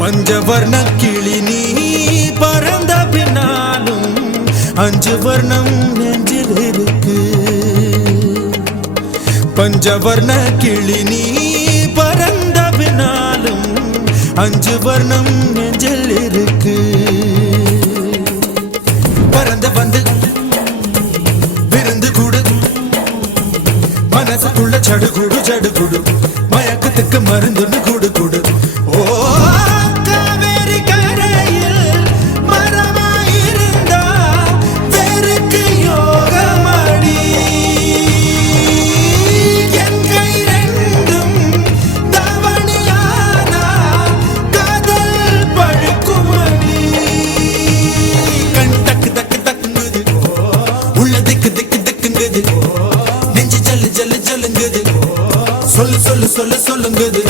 பஞ்சவர்ண கிளி நீ பறந்த பின்னாலும் 5 வர்ணம் நெஞ்சில் இருக்கு. பஞ்சவர்ண கிளி நீ பறந்த பின்னாலும் 5 வர்ணம் நெஞ்சில் இருக்கு. பறந்து வந்து விருந்து கூடு, மனசுக்குள்ள சடுகுடு சடுகுடு, மயக்கத்துக்கு மருந்துன்னு கூடு கூடு. ஓ காவேரி கரையில் மரமாயிருந்தா வேருக்கு யோகமடி. என் கை ரெண்டும் தவணியானா காதல் பழுக்குமடி. கண் தக்கு தக்கு தக்குங்குது, உள்ள திக்கு திக்கு திக்குங்குது, நெஞ்சு ஜல்லு ஜல்லு ஜல்லுங்குது, சொல்லு சொல்லு சொல்லு சொல்லுங்குது.